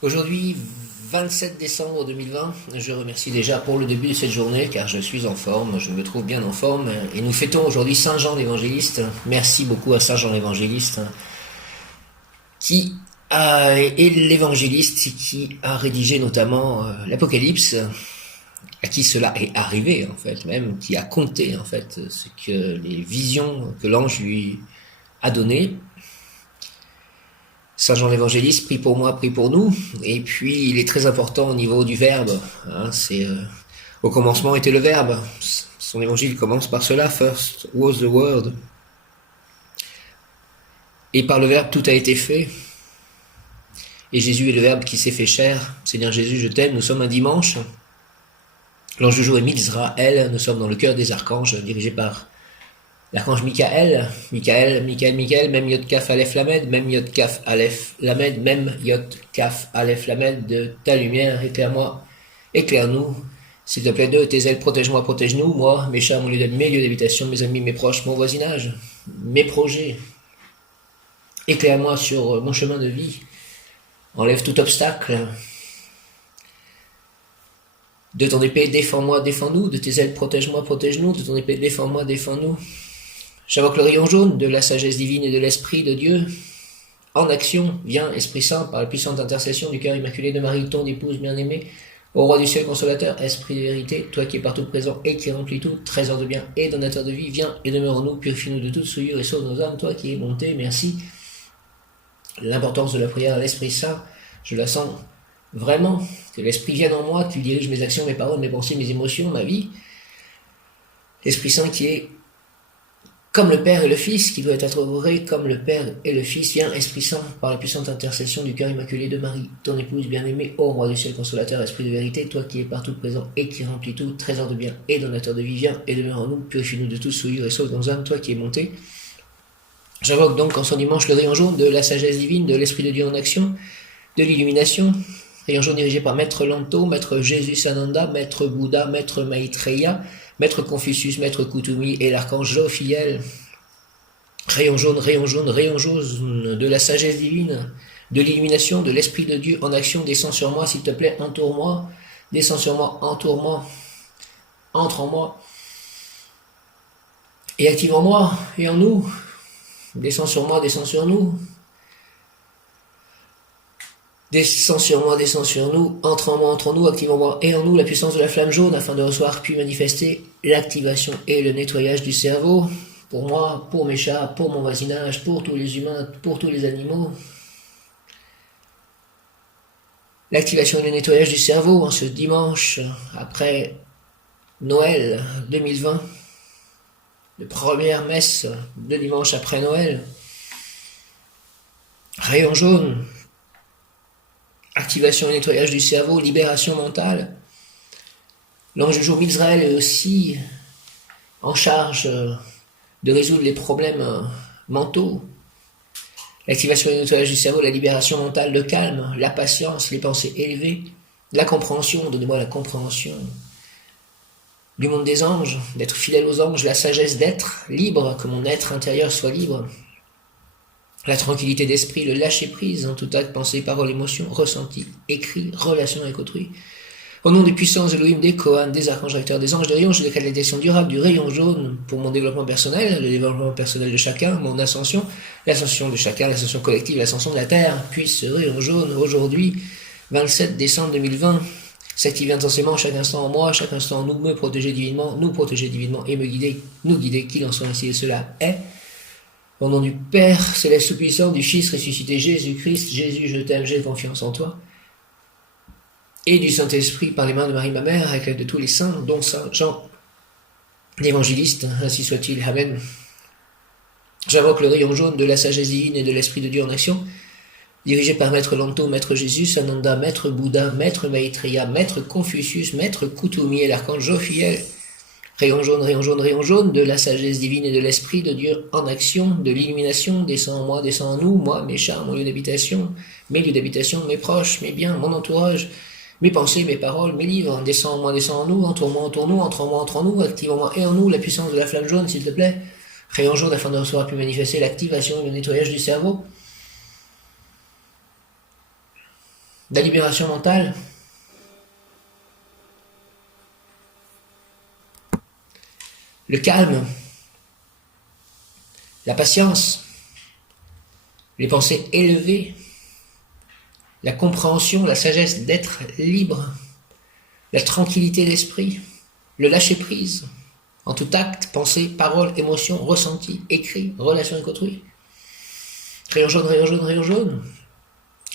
Aujourd'hui, 27 décembre 2020, je remercie déjà pour le début de cette journée car je suis en forme, je me trouve bien en forme et nous fêtons aujourd'hui Saint Jean l'Évangéliste. Merci beaucoup à Saint Jean l'Évangéliste qui est l'évangéliste qui a rédigé notamment l'Apocalypse, à qui cela est arrivé en fait, même qui a compté en fait ce que les visions que l'ange lui a données. Saint Jean l'Évangéliste, prie pour moi, prie pour nous. Et puis, il est très important au niveau du verbe. Au commencement était le verbe. Son évangile commence par cela. First was the word. Et par le verbe, tout a été fait. Et Jésus est le verbe qui s'est fait chair. Seigneur Jésus, je t'aime. Nous sommes un dimanche. L'ange du jour est Mizraël. Nous sommes dans le cœur des archanges, dirigé par l'archange Michael, même Yod Kaf Aleph Lamed, même Yod Kaf Aleph Lamed, même Yod Kaf Aleph Lamed, de ta lumière, éclaire-moi, éclaire-nous, s'il te plaît, de tes ailes, protège-moi, protège-nous, moi, mes chats, mon lieu d'admis, lieu d'habitation, mes amis, mes proches, mon voisinage, mes projets. Éclaire-moi sur mon chemin de vie, enlève tout obstacle. De ton épée, défends-moi, défends-nous, de tes ailes, protège-moi, protège-nous, de ton épée, défends-moi, défends-nous. J'invoque le rayon jaune de la sagesse divine et de l'Esprit de Dieu. En action, viens, Esprit Saint, par la puissante intercession du cœur immaculé de Marie, ton épouse bien-aimée, ô roi du ciel consolateur, Esprit de vérité, toi qui es partout présent et qui remplis tout, trésor de bien et donateur de vie, viens et demeure en nous, purifie-nous de toute souillure et sauve nos âmes, toi qui es bonté, merci. L'importance de la prière à l'Esprit Saint, je la sens vraiment, que l'Esprit vienne en moi, qu'il dirige mes actions, mes paroles, mes pensées, mes émotions, ma vie. L'Esprit Saint qui est comme le Père et le Fils, qui doit être adoré comme le Père et le Fils, viens, Esprit Saint, par la puissante intercession du cœur immaculé de Marie, ton épouse bien-aimée, ô roi du ciel consolateur, Esprit de vérité, toi qui es partout présent et qui remplis tout, trésor de bien et donateur de vie, viens et demeure en nous, purifie-nous de toute souillure et sauve nos âmes, toi qui es monté. J'invoque donc en son dimanche le rayon jaune de la sagesse divine, de l'Esprit de Dieu en action, de l'illumination, rayon jaune dirigé par Maître Lanto, Maître Jésus Sananda, Maître Bouddha, Maître Maitreya, Maître Confucius, Maître Kutumi et l'archange Jophiel. Rayon jaune, rayon jaune, rayon jaune de la sagesse divine, de l'illumination, de l'Esprit de Dieu en action, descends sur moi, s'il te plaît, entoure-moi, descends sur moi, entoure-moi, entre en moi, et active en moi et en nous, descends sur moi, descends sur nous, descends sur moi, descends sur nous, entre en moi, entre en nous, active en moi et en nous la puissance de la flamme jaune afin de recevoir puis manifester l'activation et le nettoyage du cerveau, pour moi, pour mes chats, pour mon voisinage, pour tous les humains, pour tous les animaux. L'activation et le nettoyage du cerveau en ce dimanche après Noël 2020, de première messe de dimanche après Noël. Rayon jaune, activation et nettoyage du cerveau, libération mentale. L'ange du jour Mizraël est aussi en charge de résoudre les problèmes mentaux. L'activation et le nettoyage du cerveau, la libération mentale, le calme, la patience, les pensées élevées, la compréhension, donnez-moi la compréhension du monde des anges, d'être fidèle aux anges, la sagesse d'être libre, que mon être intérieur soit libre, la tranquillité d'esprit, le lâcher-prise en tout acte, pensée, parole, émotion, ressenti, écrit, relation avec autrui. Au nom des puissances Elohim, des Kohan, des archanges recteurs, des anges de rayon, je décrète la direction durable du rayon jaune pour mon développement personnel, le développement personnel de chacun, mon ascension, l'ascension de chacun, l'ascension collective, l'ascension de la Terre, puisse ce rayon jaune aujourd'hui, 27 décembre 2020, s'activer intensément chaque instant en moi, chaque instant en nous, me protéger divinement, nous protéger divinement et me guider, nous guider, qu'il en soit ainsi et cela est. Au nom du Père céleste tout-puissant, du Fils ressuscité Jésus-Christ, Jésus, je t'aime, j'ai confiance en toi, et du Saint-Esprit par les mains de Marie ma mère, avec l'aide de tous les saints, dont Saint Jean l'évangéliste, ainsi soit-il, Amen. J'invoque le rayon jaune de la sagesse divine et de l'Esprit de Dieu en action, dirigé par Maître Lanto, Maître Jésus, Sananda, Maître Bouddha, Maître Maitreya, Maître Confucius, Maître Kutumi et l'archange Jophiel. Rayon jaune, rayon jaune, rayon jaune de la sagesse divine et de l'Esprit de Dieu en action, de l'illumination, descend en moi, descend en nous, moi, mes chats, mon lieu d'habitation, mes lieux d'habitation, mes proches, mes biens, mon entourage, mes pensées, mes paroles, mes livres, descend en moi, descend en nous, entoure-moi, entoure-nous, entre en moi, entre en nous, active en moi et en nous la puissance de la flamme jaune, s'il te plaît. Rayon jaune afin de recevoir puis manifester l'activation et le nettoyage du cerveau. la libération mentale, le calme, la patience, les pensées élevées, la compréhension, la sagesse d'être libre, la tranquillité d'esprit, le lâcher-prise, en tout acte, pensée, parole, émotion, ressenti, écrit, relation avec autrui. Rayon jaune, rayon jaune, rayon jaune.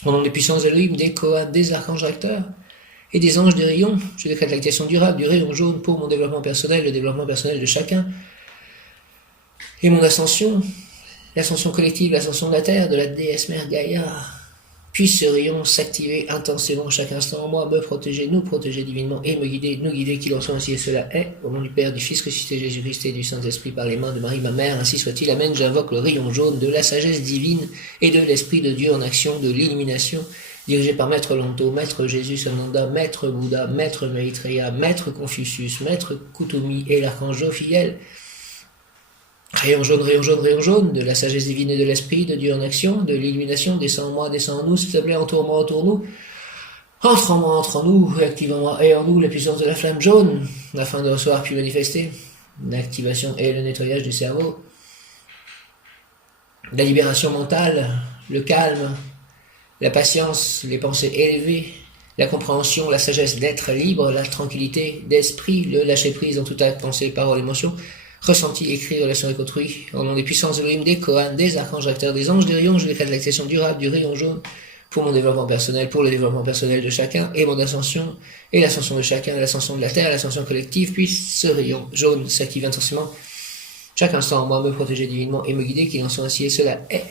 Au nom des puissances Elohim, des Kohath, des archanges recteurs et des anges des rayons, je décrète l'activation durable du rayon jaune pour mon développement personnel, le développement personnel de chacun, et mon ascension, l'ascension collective, l'ascension de la Terre, de la déesse mère Gaïa. Puisse ce rayon s'activer intensément chaque instant en moi, me protéger, nous protéger divinement et me guider, nous guider, qu'il en soit ainsi et cela est. Au nom du Père, du Fils ressuscité Jésus-Christ et du Saint-Esprit par les mains de Marie, ma mère, ainsi soit-il. Amen. J'invoque le rayon jaune de la sagesse divine et de l'Esprit de Dieu en action, de l'illumination, dirigé par Maître Lanto, Maître Jésus Sananda, Maître Bouddha, Maître Maitreya, Maître Confucius, Maître Kutumi et l'Archange Jophiel. Rayon jaune, rayon jaune, rayon jaune, de la sagesse divine et de l'Esprit de Dieu en action, de l'illumination, descend en moi, descend en nous, s'il te plaît, entoure-moi, entoure-nous, entre en moi, entre en nous, active en moi et en nous la puissance de la flamme jaune, afin de recevoir puis manifester l'activation et le nettoyage du cerveau, la libération mentale, le calme, la patience, les pensées élevées, la compréhension, la sagesse d'être libre, la tranquillité d'esprit, le lâcher-prise dans tout acte, pensée, parole, émotion, ressenti, écrit, relation avec autrui, au nom des puissances de l'Elohim, des Kohath, des archanges recteurs, des anges, des rayons, je décrète l'activation durable du rayon jaune pour mon développement personnel, pour le développement personnel de chacun, et mon ascension, et l'ascension de chacun, l'ascension de la Terre, l'ascension collective, puisse ce rayon jaune s'active intensément chaque instant en moi, me protéger divinement et me guider, qu'il en soit ainsi et cela est.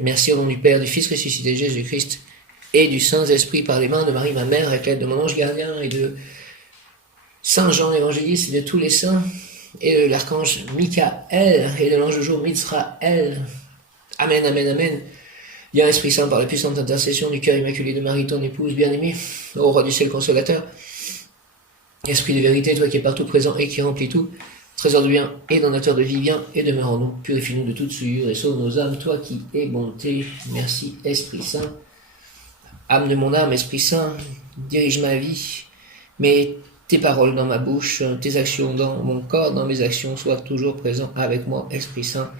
Merci au nom du Père, du Fils ressuscité Jésus-Christ, et du Saint-Esprit par les mains de Marie, ma mère, avec l'aide de mon ange gardien, et de Saint Jean l'évangéliste, et de tous les saints, et de l'archange Michael, et de l'ange du jour Mitzraël. Amen, amen, amen. Viens Esprit Saint, par la puissante intercession du cœur immaculé de Marie, ton épouse bien-aimée, ô roi du ciel consolateur, Esprit de vérité, toi qui es partout présent et qui remplis tout, trésor de bien et donateur de vie, viens et demeure en nous, purifie-nous de toute souillure et sauve nos âmes, toi qui es bonté. Merci Esprit Saint. Âme de mon âme, Esprit Saint, dirige ma vie, mets tes paroles dans ma bouche, tes actions dans mon corps, dans mes actions, sois toujours présent avec moi, Esprit Saint.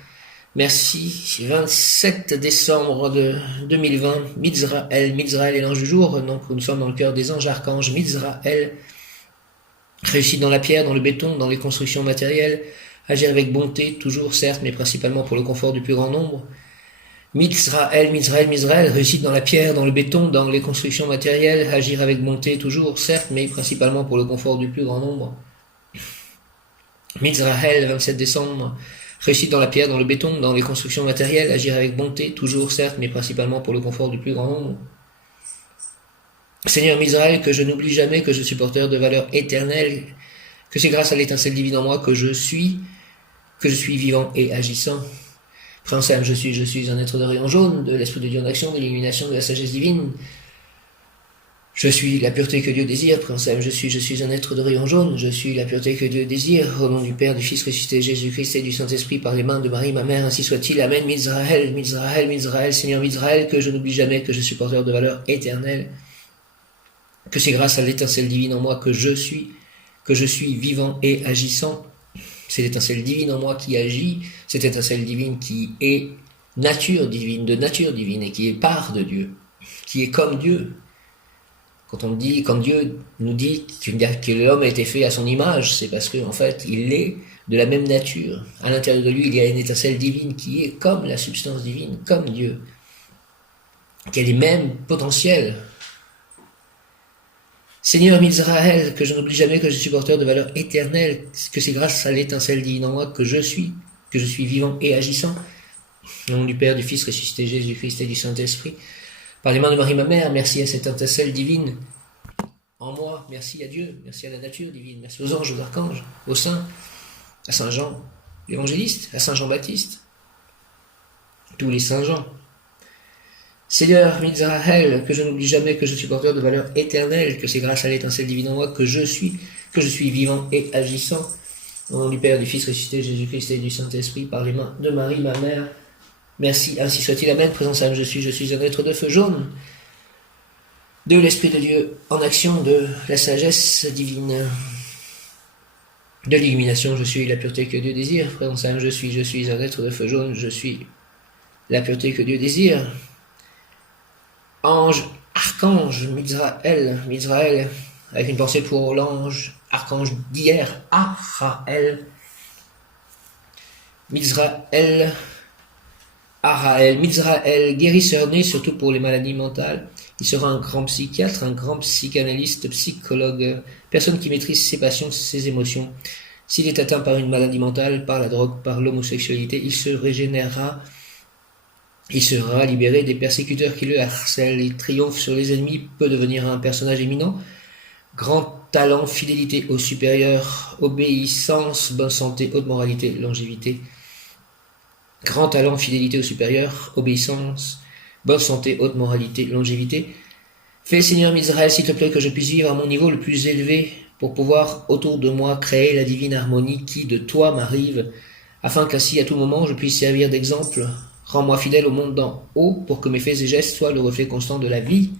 Merci. 27 décembre de 2020, Mitzraël est l'ange du jour, donc nous sommes dans le cœur des anges archanges. Mitzraël, réussite dans la pierre, dans le béton, dans les constructions matérielles, agir avec bonté, toujours certes, mais principalement pour le confort du plus grand nombre. Mitzraël, réussite dans la pierre, dans le béton, dans les constructions matérielles, agir avec bonté, toujours certes, mais principalement pour le confort du plus grand nombre. Mitzraël, 27 décembre, réussite dans la pierre, dans le béton, dans les constructions matérielles, agir avec bonté, toujours certes, mais principalement pour le confort du plus grand nombre. Seigneur Mitzraël, que je n'oublie jamais que je suis porteur de valeurs éternelles, que c'est grâce à l'étincelle divine en moi que je suis vivant et agissant. Prince Sam, je suis un être de rayon jaune, de l'Esprit de Dieu en action, de l'illumination, de la sagesse divine. Je suis la pureté que Dieu désire, Prince Sam, je suis un être de rayon jaune, je suis la pureté que Dieu désire, au nom du Père, du Fils ressuscité Jésus-Christ et du Saint-Esprit par les mains de Marie, ma mère, ainsi soit-il. Amen. Mitzraël, Seigneur Mitzraël, que je n'oublie jamais que je suis porteur de valeurs éternelles, que c'est grâce à l'étincelle divine en moi que je suis vivant et agissant. C'est l'étincelle divine en moi qui agit, cette étincelle divine qui est nature divine, de nature divine, et qui est part de Dieu, qui est comme Dieu. Quand on dit, quand Dieu nous dit que l'homme a été fait à son image, c'est parce qu'en fait, il est de la même nature. À l'intérieur de lui, il y a une étincelle divine qui est comme la substance divine, comme Dieu, qui a les mêmes potentiels. Seigneur Mitzraël, que je n'oublie jamais que je suis porteur de valeurs éternelles, que c'est grâce à l'étincelle divine en moi que je suis vivant et agissant. Au nom du Père, du Fils ressuscité Jésus-Christ et du Saint-Esprit, par les mains de Marie ma mère, merci à cette étincelle divine en moi, merci à Dieu, merci à la nature divine, merci aux anges, aux archanges, aux saints, à Saint Jean l'évangéliste, à Saint Jean-Baptiste, tous les Saint Jean. Seigneur Mitzraël, que je n'oublie jamais que je suis porteur de valeurs éternelles, que c'est grâce à l'étincelle divine en moi que je suis vivant et agissant. Au nom du Père, du Fils ressuscité Jésus-Christ et du Saint-Esprit, par les mains de Marie, ma mère. Merci, ainsi soit-il. Amen. Présence Sam, je suis un être de feu jaune, de l'Esprit de Dieu en action, de la sagesse divine, de l'illumination. Je suis la pureté que Dieu désire. Frère Anselme, je suis un être de feu jaune, je suis la pureté que Dieu désire. Ange, archange, Mizraël, avec une pensée pour l'ange, archange d'hier, Araël, Mizraël, guérisseur né surtout pour les maladies mentales. Il sera un grand psychiatre, un grand psychanalyste, psychologue, personne qui maîtrise ses passions, ses émotions. S'il est atteint par une maladie mentale, par la drogue, par l'homosexualité, il se régénérera. Il sera libéré des persécuteurs qui le harcèlent. Il triomphe sur les ennemis, peut devenir un personnage éminent. Grand talent, fidélité au supérieur, obéissance, bonne santé, haute moralité, longévité. Grand talent, fidélité au supérieur, obéissance, bonne santé, haute moralité, longévité. Fais, Seigneur Mizraël, s'il te plaît, que je puisse vivre à mon niveau le plus élevé pour pouvoir autour de moi créer la divine harmonie qui de toi m'arrive, afin qu'ainsi à tout moment je puisse servir d'exemple. Rends-moi fidèle au monde d'en haut pour que mes faits et gestes soient le reflet constant de la vie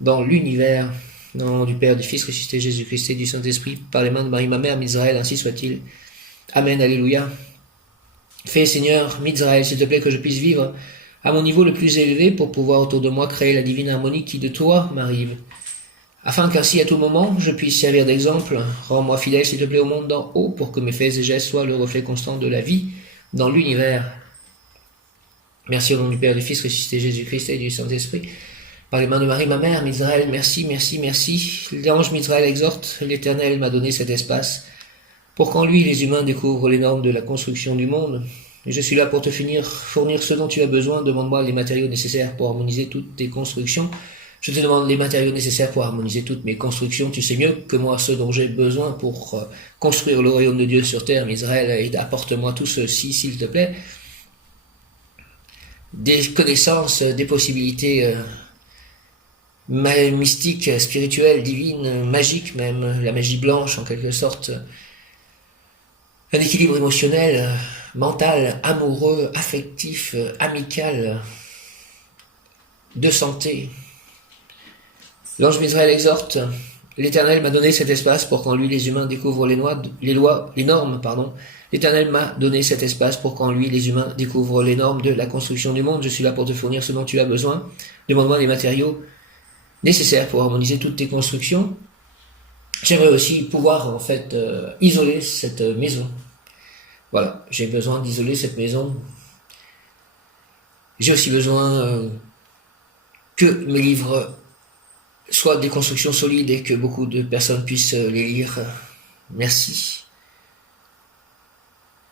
dans l'univers. Dans le nom du Père, du Fils, ressuscité Jésus-Christ et du Saint-Esprit, par les mains de Marie, ma mère, Mizraël, ainsi soit-il. Amen, alléluia. Fais, Seigneur, Mizraël, s'il te plaît, que je puisse vivre à mon niveau le plus élevé pour pouvoir autour de moi créer la divine harmonie qui de toi m'arrive. Afin qu'ainsi à tout moment je puisse servir d'exemple. Rends-moi fidèle, s'il te plaît, au monde d'en haut pour que mes faits et gestes soient le reflet constant de la vie dans l'univers. Merci au nom du Père, du Fils, ressuscité Jésus-Christ et du Saint-Esprit. Par les mains de Marie, ma mère, Mizraël, merci. L'ange Mizraël exhorte, l'Éternel m'a donné cet espace pour qu'en lui les humains découvrent les normes de la construction du monde. Et je suis là pour te fournir ce dont tu as besoin. Demande-moi les matériaux nécessaires pour harmoniser toutes tes constructions. Je te demande les matériaux nécessaires pour harmoniser toutes mes constructions. Tu sais mieux que moi ce dont j'ai besoin pour construire le royaume de Dieu sur terre, Mizraël, et apporte-moi tout ceci, s'il te plaît. Des connaissances, des possibilités mystiques, spirituelles, divines, magiques même, la magie blanche en quelque sorte, un équilibre émotionnel, mental, amoureux, affectif, amical, de santé. L'ange Mizraël exhorte, l'Éternel m'a donné cet espace pour qu'en lui les humains découvrent les normes. L'Éternel m'a donné cet espace pour qu'en lui les humains découvrent les normes de la construction du monde. Je suis là pour te fournir ce dont tu as besoin. Demande-moi les matériaux nécessaires pour harmoniser toutes tes constructions. J'aimerais aussi pouvoir isoler cette maison. Voilà, j'ai besoin d'isoler cette maison. J'ai aussi besoin que mes livres soient des constructions solides et que beaucoup de personnes puissent les lire. Merci.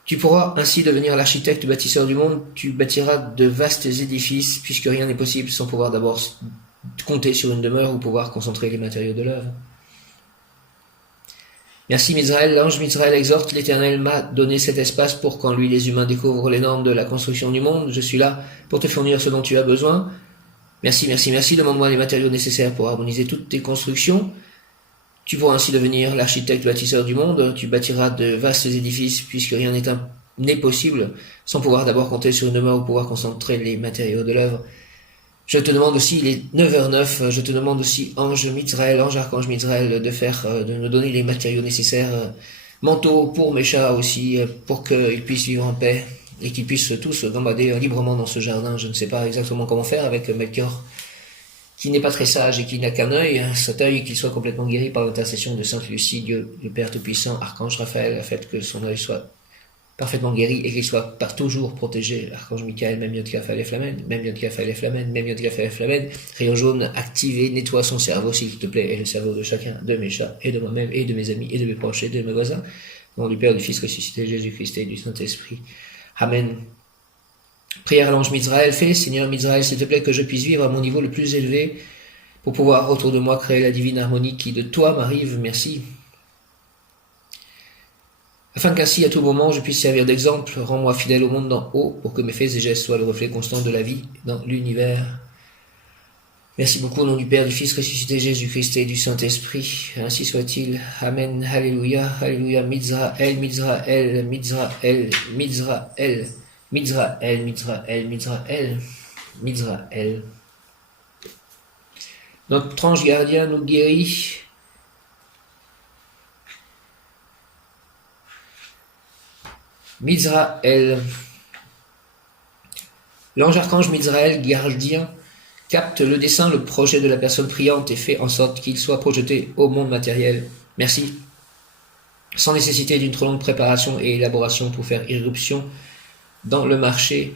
Tu pourras ainsi devenir l'architecte bâtisseur du monde. Tu bâtiras de vastes édifices, puisque rien n'est possible sans pouvoir d'abord compter sur une demeure ou pouvoir concentrer les matériaux de l'œuvre. Merci Mizraël, l'ange Mizraël exhorte, l'Éternel m'a donné cet espace pour qu'en lui les humains découvrent les normes de la construction du monde. Je suis là pour te fournir ce dont tu as besoin. Merci, demande-moi les matériaux nécessaires pour harmoniser toutes tes constructions. Tu pourras ainsi devenir l'architecte bâtisseur du monde. Tu bâtiras de vastes édifices, puisque rien n'est possible sans pouvoir d'abord compter sur une demeure ou pouvoir concentrer les matériaux de l'œuvre. Je te demande aussi, il est 9h09, je te demande aussi, ange archange Mizraël, de me donner les matériaux nécessaires, manteaux pour mes chats aussi, pour qu'ils puissent vivre en paix et qu'ils puissent tous gambader librement dans ce jardin. Je ne sais pas exactement comment faire avec Melchior, qui n'est pas très sage et qui n'a qu'un œil, cet œil qu'il soit complètement guéri par l'intercession de Sainte Lucie, Dieu, le Père Tout-Puissant, Archange Raphaël, fait que son œil soit parfaitement guéri et qu'il soit par toujours protégé. Archange Michael, même Yod Kaf Aleph Lamed, même Yod Kaf Aleph Lamed, même Yod Kaf Aleph Lamed, rayon jaune activé, nettoie son cerveau s'il te plaît, et le cerveau de chacun, de mes chats, et de moi-même, et de mes amis, et de mes proches, et de mes voisins, au nom du Père, du Fils ressuscité, Jésus-Christ et du Saint-Esprit. Amen. Prière à l'ange Mizraël, fais, Seigneur Mizraël, s'il te plaît, que je puisse vivre à mon niveau le plus élevé, pour pouvoir autour de moi créer la divine harmonie qui de toi m'arrive, merci. Afin qu'ainsi à tout moment je puisse servir d'exemple, rends-moi fidèle au monde d'en haut pour que mes faits et gestes soient le reflet constant de la vie dans l'univers. Merci beaucoup au nom du Père, du Fils ressuscité Jésus-Christ et du Saint-Esprit. Ainsi soit-il. Amen. Alléluia. Alléluia. Mizraël, Mizraël, Mizraël, Mizraël, Mizraël, Mizraël, Mizraël, Mizraël. Notre ange gardien nous guérit. Mizraël. L'ange archange Mizraël, gardien, capte le dessein, le projet de la personne priante et fait en sorte qu'il soit projeté au monde matériel. Merci. Sans nécessité d'une trop longue préparation et élaboration pour faire irruption dans le marché,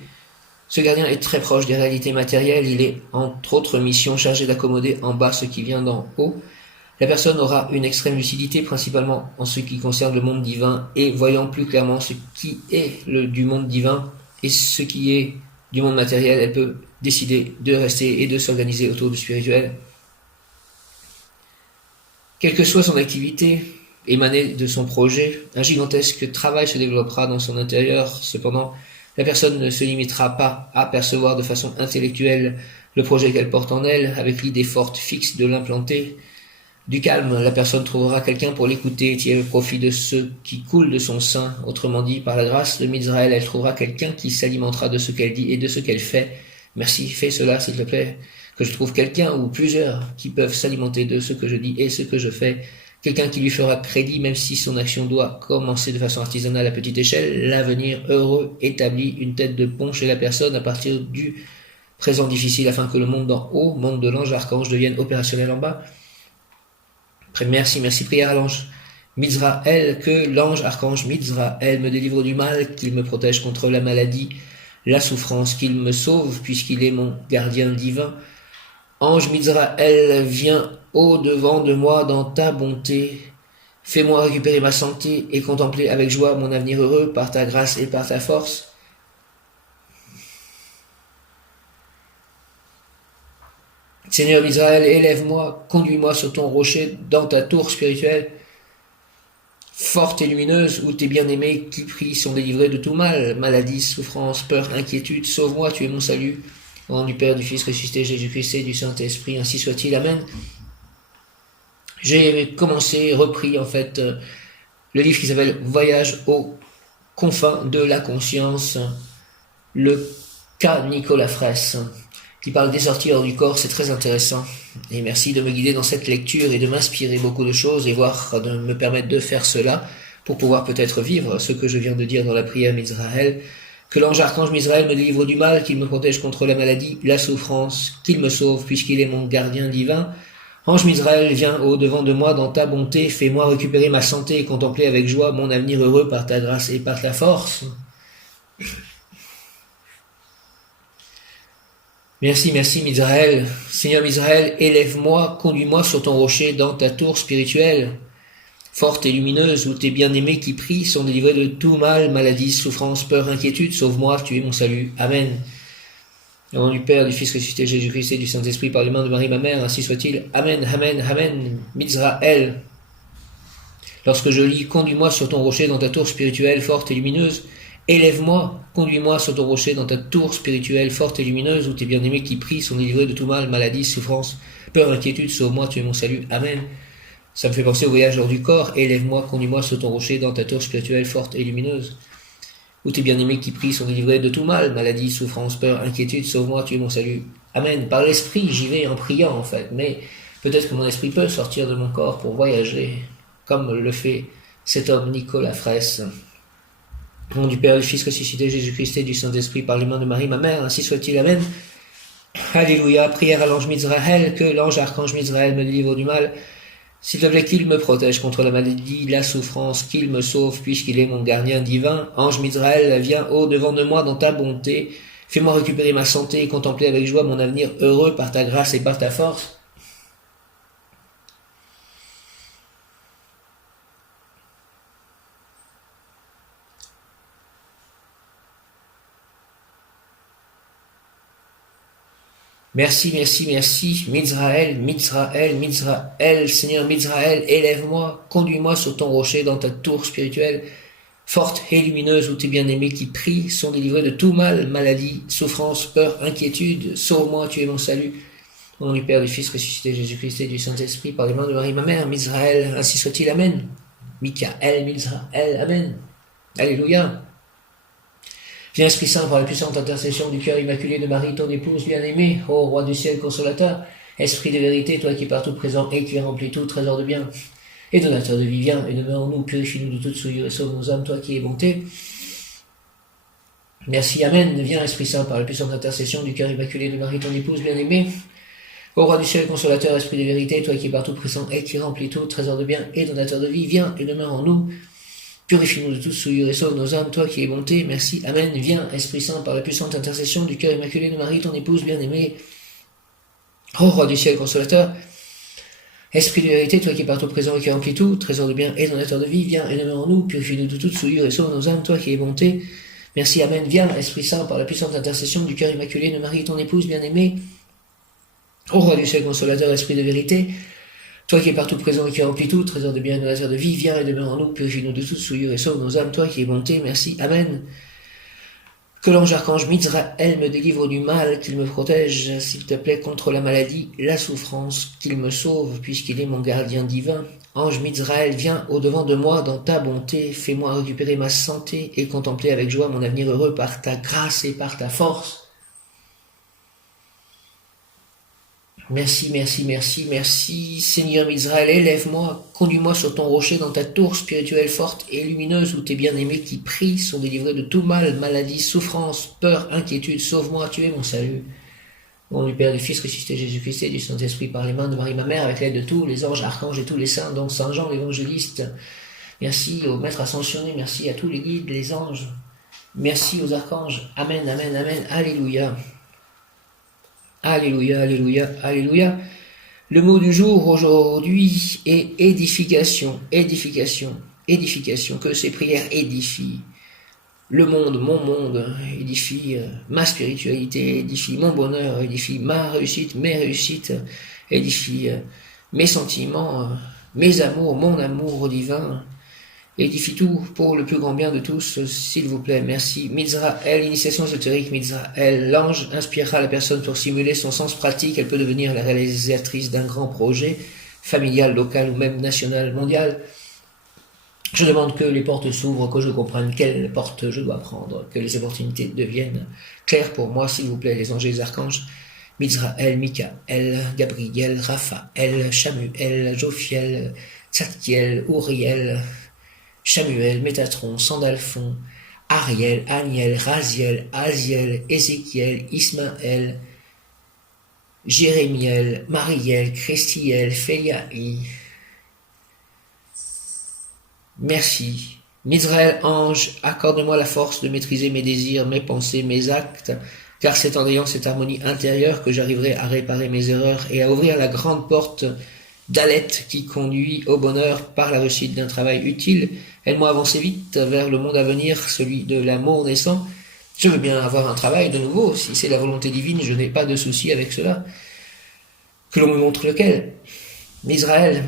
ce gardien est très proche des réalités matérielles. Il est, entre autres missions, chargé d'accommoder en bas ce qui vient d'en haut. La personne aura une extrême lucidité, principalement en ce qui concerne le monde divin, et voyant plus clairement ce qui est du monde divin et ce qui est du monde matériel, elle peut décider de rester et de s'organiser autour du spirituel. Quelle que soit son activité, émanée de son projet, un gigantesque travail se développera dans son intérieur. Cependant, la personne ne se limitera pas à percevoir de façon intellectuelle le projet qu'elle porte en elle, avec l'idée forte fixe de l'implanter. Du calme, la personne trouvera quelqu'un pour l'écouter et tirer profit de ce qui coule de son sein. Autrement dit, par la grâce de Mizraël, elle trouvera quelqu'un qui s'alimentera de ce qu'elle dit et de ce qu'elle fait. Merci, fais cela s'il te plaît. Que je trouve quelqu'un ou plusieurs qui peuvent s'alimenter de ce que je dis et ce que je fais. Quelqu'un qui lui fera crédit même si son action doit commencer de façon artisanale à petite échelle. L'avenir heureux établit une tête de pont chez la personne à partir du présent difficile afin que le monde d'en haut, monde de l'ange archange, devienne opérationnel en bas. Merci, prière à l'ange Mizraël, que l'ange archange Mizraël me délivre du mal, qu'il me protège contre la maladie, la souffrance, qu'il me sauve puisqu'il est mon gardien divin. Ange Mizraël, viens au-devant de moi dans ta bonté. Fais-moi récupérer ma santé et contempler avec joie mon avenir heureux par ta grâce et par ta force. Seigneur Mizraël, élève-moi, conduis-moi sur ton rocher dans ta tour spirituelle, forte et lumineuse, où tes bien-aimés qui prient sont délivrés de tout mal, maladie, souffrance, peur, inquiétude. Sauve-moi, tu es mon salut. Au nom du Père, du Fils ressuscité, Jésus-Christ et du Saint-Esprit, ainsi soit-il. Amen. J'ai repris en fait, le livre qui s'appelle Voyage aux confins de la conscience, le cas Nicolas Fraisse, qui parle des sorties hors du corps. C'est très intéressant. Et merci de me guider dans cette lecture et de m'inspirer beaucoup de choses et de me permettre de faire cela pour pouvoir peut-être vivre ce que je viens de dire dans la prière Mizraël. Que l'ange archange Mizraël me délivre du mal, qu'il me protège contre la maladie, la souffrance, qu'il me sauve puisqu'il est mon gardien divin. Ange Mizraël, viens au-devant de moi dans ta bonté, fais-moi récupérer ma santé et contempler avec joie mon avenir heureux par ta grâce et par ta force. Merci Mizraël. Seigneur Mizraël, élève-moi, conduis-moi sur ton rocher dans ta tour spirituelle, forte et lumineuse, où tes bien-aimés qui prient sont délivrés de tout mal, maladie, souffrance, peur, inquiétude. Sauve-moi, tu es mon salut. Amen. Au nom du Père, du Fils ressuscité, Jésus-Christ et du Saint-Esprit, par les mains de Marie, ma mère, ainsi soit-il. Amen, amen, amen. Mizraël. Lorsque je lis, conduis-moi sur ton rocher dans ta tour spirituelle, forte et lumineuse, élève-moi, conduis-moi sur ton rocher dans ta tour spirituelle, forte et lumineuse, où tes bien-aimés qui prient sont délivrés de tout mal, maladie, souffrance, peur, inquiétude. Sauve-moi, tu es mon salut. Amen. Ça me fait penser au voyage hors du corps. Élève-moi, conduis-moi sur ton rocher dans ta tour spirituelle, forte et lumineuse, où tes bien-aimés qui prient sont délivrés de tout mal, maladie, souffrance, peur, inquiétude. Sauve-moi, tu es mon salut. Amen. Par l'esprit, j'y vais en priant en fait, mais peut-être que mon esprit peut sortir de mon corps pour voyager, comme le fait cet homme Nicolas Fraisse. Au nom du Père, du Fils ressuscité, Jésus-Christ et du Saint-Esprit, par les mains de Marie, ma mère, ainsi soit-il. Amen. Alléluia. Prière à l'ange Mizraël, que l'ange archange Mizraël me délivre du mal. S'il te plaît, qu'il me protège contre la maladie, la souffrance, qu'il me sauve, puisqu'il est mon gardien divin. Ange Mizraël, viens au-devant de moi dans ta bonté. Fais-moi récupérer ma santé et contempler avec joie mon avenir heureux par ta grâce et par ta force. Merci, Mizraël, Seigneur Mizraël, élève-moi, conduis-moi sur ton rocher dans ta tour spirituelle, forte et lumineuse, où tes bien-aimés qui prient sont délivrés de tout mal, maladie, souffrance, peur, inquiétude. Sauve-moi, tu es mon salut. Au nom du Père, du Fils ressuscité, Jésus-Christ et du Saint-Esprit, par les mains de Marie, ma mère, Mizraël, ainsi soit-il. Amen. Michael, Mizraël, Amen. Alléluia. Viens Esprit Saint par la puissante intercession du cœur immaculé de Marie, ton épouse bien-aimée, ô Roi du ciel consolateur, Esprit de vérité, toi qui es partout présent et qui remplis tout, trésor de bien et donateur de vie, viens et demeure en nous, purifie-nous de toute souillure et sauve nos âmes, toi qui es bonté. Merci, Amen. Viens, Esprit Saint, par la puissante intercession du cœur immaculé de Marie, ton épouse bien-aimée. Ô Roi du ciel, consolateur, Esprit de vérité, toi qui es partout présent et qui remplis tout, trésor de bien et donateur de vie, viens et demeure en nous. Purifie-nous de toute souillure et sauve nos âmes, toi qui es bonté. Merci, Amen. Viens, Esprit Saint, par la puissante intercession du cœur immaculé de Marie, ton épouse bien-aimée. Ô Roi du ciel, consolateur, Esprit de vérité, toi qui es partout présent et qui remplis tout, trésor de bien et donateur de vie, viens et demeure en nous. Purifie-nous de toute souillure et sauve nos âmes, toi qui es bonté. Merci, Amen. Viens, Esprit Saint, par la puissante intercession du cœur immaculé de Marie, ton épouse bien-aimée. Ô Roi du ciel, consolateur, Esprit de vérité, toi qui es partout présent et qui remplis tout, trésor de bien et donateur de vie, viens et demeure en nous, purifie-nous de toute souillure et sauve nos âmes, toi qui es bonté, merci, Amen. Que l'ange archange Mizraël me délivre du mal, qu'il me protège, s'il te plaît, contre la maladie, la souffrance, qu'il me sauve, puisqu'il est mon gardien divin. Ange Mizraël, viens au-devant de moi dans ta bonté, fais-moi récupérer ma santé et contempler avec joie mon avenir heureux par ta grâce et par ta force. Merci, merci, merci, merci, Seigneur Israël, élève-moi, conduis-moi sur ton rocher dans ta tour spirituelle forte et lumineuse où tes bien-aimés qui prient sont délivrés de tout mal, maladie, souffrance, peur, inquiétude, sauve-moi, tu es mon salut. Au nom du Père, du Fils, ressuscité Jésus-Christ et du Saint-Esprit par les mains de Marie ma mère, avec l'aide de tous les anges, archanges et tous les saints, dont Saint Jean l'évangéliste. Merci au Maître ascensionné, merci à tous les guides, les anges, merci aux archanges. Amen, amen, amen, alléluia. Alléluia, alléluia, alléluia. Le mot du jour aujourd'hui est édification, édification, édification. Que ces prières édifient le monde, mon monde, édifie ma spiritualité, édifie mon bonheur, édifie ma réussite, mes réussites, édifie mes sentiments, mes amours, mon amour au divin. Édifie tout pour le plus grand bien de tous, s'il vous plaît. Merci. Mizraël, initiation ésotérique, Mizraël. L'ange inspirera la personne pour stimuler son sens pratique. Elle peut devenir la réalisatrice d'un grand projet, familial, local ou même national, mondial. Je demande que les portes s'ouvrent, que je comprenne quelle porte je dois prendre, que les opportunités deviennent claires pour moi, s'il vous plaît, les anges et les archanges. Mizraël, Michaël, Gabriel, Raphaël, Chamuel, Jophiel, Tzadkiel, Uriel, Chamuel, Métatron, Sandalphon, Ariel, Aniel, Raziel, Aziel, Ézéchiel, Ismaël, Jérémiel, Mariel, Christiel, Féliaï. Merci. Mizraël, ange, accorde-moi la force de maîtriser mes désirs, mes pensées, mes actes, car c'est en ayant cette harmonie intérieure que j'arriverai à réparer mes erreurs et à ouvrir la grande porte d'Aleth qui conduit au bonheur par la réussite d'un travail utile. Aide-moi à avancer vite vers le monde à venir, celui de l'amour naissant. Je veux bien avoir un travail de nouveau, si c'est la volonté divine, je n'ai pas de souci avec cela. Que l'on me montre lequel. Israël,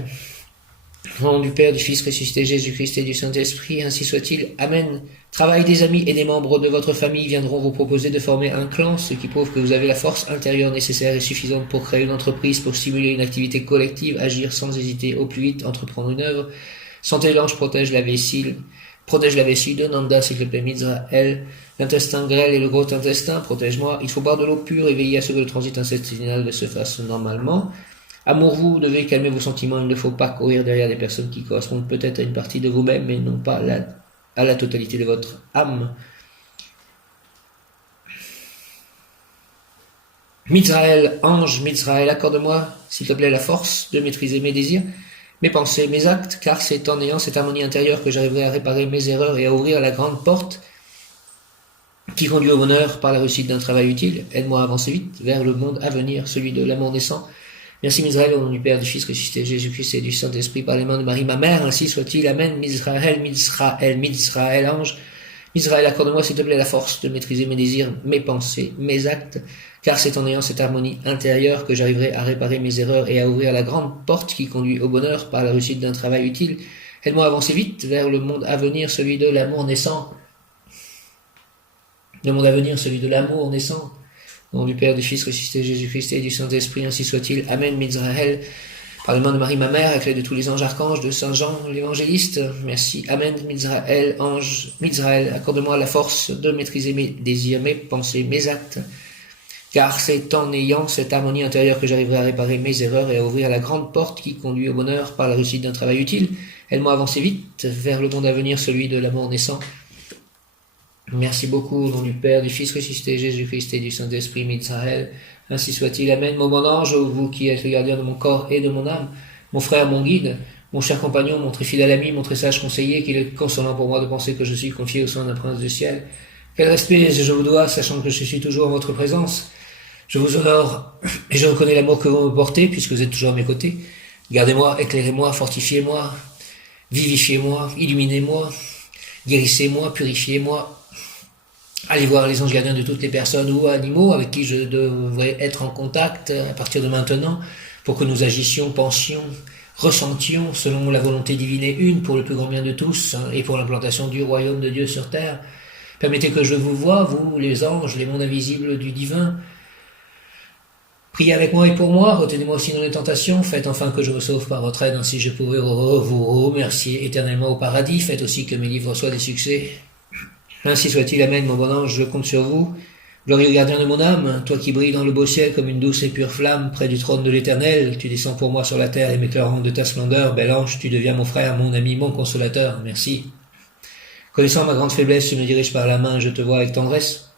au nom du Père, du Fils ressuscité Jésus-Christ et du Saint-Esprit, ainsi soit-il. Amen. Travail des amis et des membres de votre famille viendront vous proposer de former un clan, ce qui prouve que vous avez la force intérieure nécessaire et suffisante pour créer une entreprise, pour stimuler une activité collective, agir sans hésiter au plus vite, entreprendre une œuvre. Santé l'ange protège la vessie de Nanda, s'il te plaît, Mizraël. L'intestin grêle et le gros intestin, protège-moi. Il faut boire de l'eau pure et veiller à ce que le transit intestinal se fasse normalement. Amour, vous devez calmer vos sentiments, il ne faut pas courir derrière des personnes qui correspondent peut-être à une partie de vous-même, mais non pas à la totalité de votre âme. Mizraël, ange, Mizraël, accorde-moi, s'il te plaît, la force de maîtriser mes désirs, mes pensées, mes actes, car c'est en ayant cette harmonie intérieure que j'arriverai à réparer mes erreurs et à ouvrir la grande porte qui conduit au bonheur par la réussite d'un travail utile. Aide-moi à avancer vite vers le monde à venir, celui de l'amour naissant. Merci Mizraël, au nom du Père, du Fils ressuscité Jésus-Christ et du Saint-Esprit par les mains de Marie ma mère, ainsi soit-il. Amen. Mizraël, Mizraël, Mizraël, ange. Mizraël, accorde-moi s'il te plaît la force de maîtriser mes désirs, mes pensées, mes actes, car c'est en ayant cette harmonie intérieure que j'arriverai à réparer mes erreurs et à ouvrir la grande porte qui conduit au bonheur par la réussite d'un travail utile. Aide-moi à avancer vite vers le monde à venir, celui de l'amour naissant. Le monde à venir, celui de l'amour naissant. Au nom du Père, du Fils ressuscité Jésus-Christ et du Saint-Esprit, ainsi soit-il. Amen. Mizraël, par les mains de Marie ma mère, avec l'aide de tous les anges archanges, de Saint Jean l'évangéliste. Merci. Amen. Mizraël, ange, Mizraël, accorde-moi la force de maîtriser mes désirs, mes pensées, mes actes, car c'est en ayant cette harmonie intérieure que j'arriverai à réparer mes erreurs et à ouvrir la grande porte qui conduit au bonheur par la réussite d'un travail utile. Aide-moi à avancer vite vers le monde à venir, celui de l'amour naissant. Merci beaucoup, au nom du Père, du Fils ressuscité, Jésus-Christ et du Saint-Esprit, Mitzraël. Ainsi soit-il. Amen. Mon bon ange, vous qui êtes le gardien de mon corps et de mon âme, mon frère, mon guide, mon cher compagnon, mon très fidèle ami, mon très sage conseiller, qu'il est consolant pour moi de penser que je suis confié au sein d'un prince du ciel. Quel respect je vous dois, sachant que je suis toujours en votre présence. Je vous honore et je reconnais l'amour que vous me portez, puisque vous êtes toujours à mes côtés. Gardez-moi, éclairez-moi, fortifiez-moi, vivifiez-moi, illuminez-moi, guérissez-moi, purifiez-moi. Allez voir les anges gardiens de toutes les personnes ou animaux avec qui je devrais être en contact à partir de maintenant, pour que nous agissions, pensions, ressentions selon la volonté divine et une pour le plus grand bien de tous et pour l'implantation du royaume de Dieu sur terre. Permettez que je vous voie, vous, les anges, les mondes invisibles du divin. Priez avec moi et pour moi, retenez-moi aussi dans les tentations, faites enfin que je me sauve par votre aide, ainsi je pourrai vous remercier éternellement au paradis, faites aussi que mes livres soient des succès. Ainsi soit-il, amen, mon bon ange, je compte sur vous. Glorieux gardien de mon âme, toi qui brilles dans le beau ciel comme une douce et pure flamme près du trône de l'Éternel, tu descends pour moi sur la terre et m'éclairant de ta splendeur, bel ange, tu deviens mon frère, mon ami, mon consolateur, merci. Connaissant ma grande faiblesse, tu me diriges par la main, je te vois avec tendresse.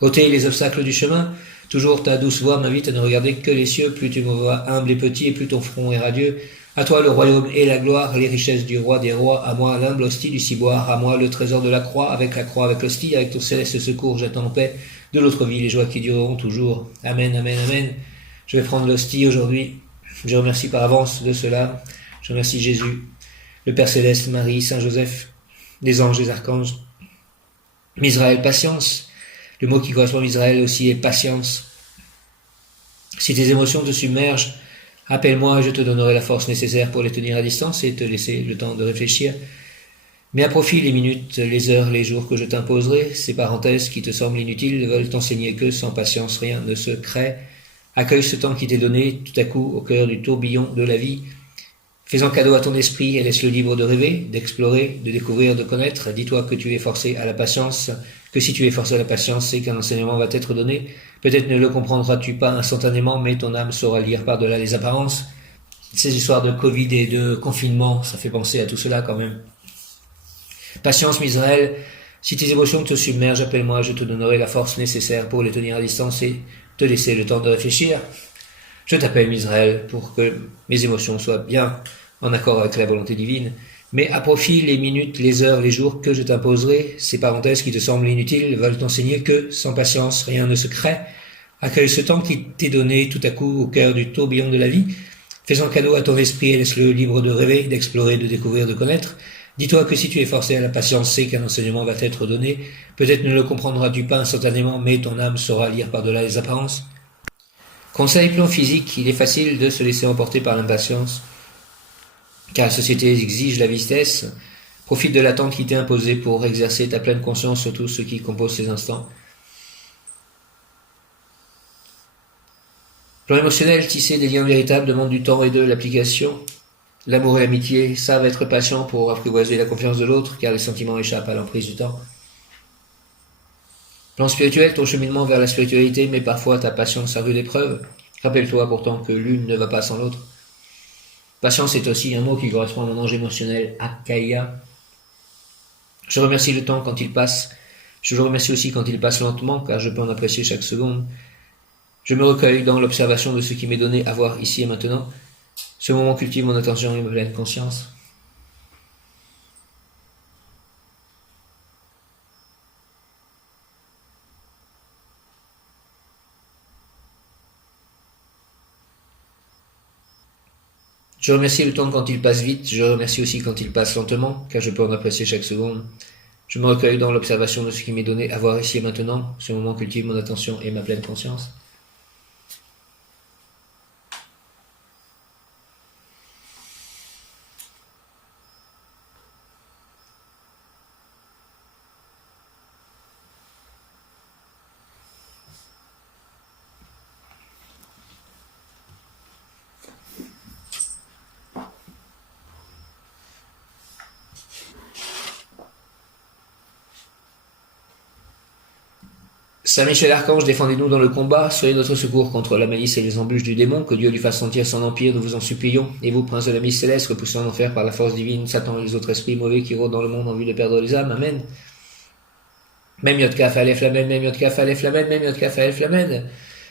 Ôtez les obstacles du chemin, toujours ta douce voix m'invite à ne regarder que les cieux, plus tu me vois humble et petit, et plus ton front est radieux. À toi le royaume et la gloire, les richesses du roi des rois, à moi l'humble hostie du ciboire, à moi le trésor de la croix, avec l'hostie, avec ton céleste secours, j'attends en paix de l'autre vie les joies qui dureront toujours. Amen, amen, amen. Je vais prendre l'hostie aujourd'hui. Je remercie par avance de cela. Je remercie Jésus, le Père Céleste, Marie, Saint Joseph, les anges, les archanges. Israël, patience. Le mot qui correspond à Israël aussi est patience. Si tes émotions te submergent, appelle-moi et je te donnerai la force nécessaire pour les tenir à distance et te laisser le temps de réfléchir. Mets à profit les minutes, les heures, les jours que je t'imposerai. Ces parenthèses qui te semblent inutiles veulent t'enseigner que sans patience rien ne se crée. Accueille ce temps qui t'est donné tout à coup au cœur du tourbillon de la vie. Fais-en cadeau à ton esprit et laisse-le libre de rêver, d'explorer, de découvrir, de connaître. Dis-toi que tu es forcé à la patience, que si tu es forcé à la patience, c'est qu'un enseignement va t'être donné. Peut-être ne le comprendras-tu pas instantanément, mais ton âme saura lire par-delà les apparences. Ces histoires de Covid et de confinement, ça fait penser à tout cela quand même. Patience, Misraël, si tes émotions te submergent, appelle-moi, je te donnerai la force nécessaire pour les tenir à distance et te laisser le temps de réfléchir. Je t'appelle Misraël pour que mes émotions soient bien en accord avec la volonté divine, mais à profit les minutes, les heures, les jours que je t'imposerai, ces parenthèses qui te semblent inutiles veulent t'enseigner que, sans patience, rien ne se crée. Accueille ce temps qui t'est donné tout à coup au cœur du tourbillon de la vie. Fais-en cadeau à ton esprit et laisse-le libre de rêver, d'explorer, de découvrir, de connaître. Dis-toi que si tu es forcé à la patience, c'est qu'un enseignement va t'être donné. Peut-être ne le comprendras-tu pas instantanément, mais ton âme saura lire par-delà les apparences. Conseil plan physique, il est facile de se laisser emporter par l'impatience, car la société exige la vitesse. Profite de l'attente qui t'est imposée pour exercer ta pleine conscience sur tout ce qui compose ces instants. Plan émotionnel, tisser des liens véritables demande du temps et de l'application. L'amour et l'amitié savent être patients pour apprivoiser la confiance de l'autre, car les sentiments échappent à l'emprise du temps. Plan spirituel, ton cheminement vers la spiritualité met parfois ta patience à rude épreuve. Rappelle-toi pourtant que l'une ne va pas sans l'autre. Patience est aussi un mot qui correspond à mon ange émotionnel, Akaïa. Je remercie le temps quand il passe. Je le remercie aussi quand il passe lentement, car je peux en apprécier chaque seconde. Je me recueille dans l'observation de ce qui m'est donné à voir ici et maintenant. Ce moment cultive mon attention et ma pleine conscience. Je remercie le temps quand il passe vite, je remercie aussi quand il passe lentement, car je peux en apprécier chaque seconde. Je me recueille dans l'observation de ce qui m'est donné à voir ici et maintenant. Ce moment cultive mon attention et ma pleine conscience. Saint Michel Archange, défendez-nous dans le combat, soyez notre secours contre la malice et les embûches du démon, que Dieu lui fasse sentir son empire, nous vous en supplions. Et vous, prince de la mise céleste, repoussez en enfer par la force divine, Satan et les autres esprits mauvais qui rôdent dans le monde en vue de perdre les âmes. Amen. Même Yod-Kaf, Aleph, Lamed, même Yod-Kaf, Aleph, Lamed, même Yod-Kaf, Aleph, Lamed.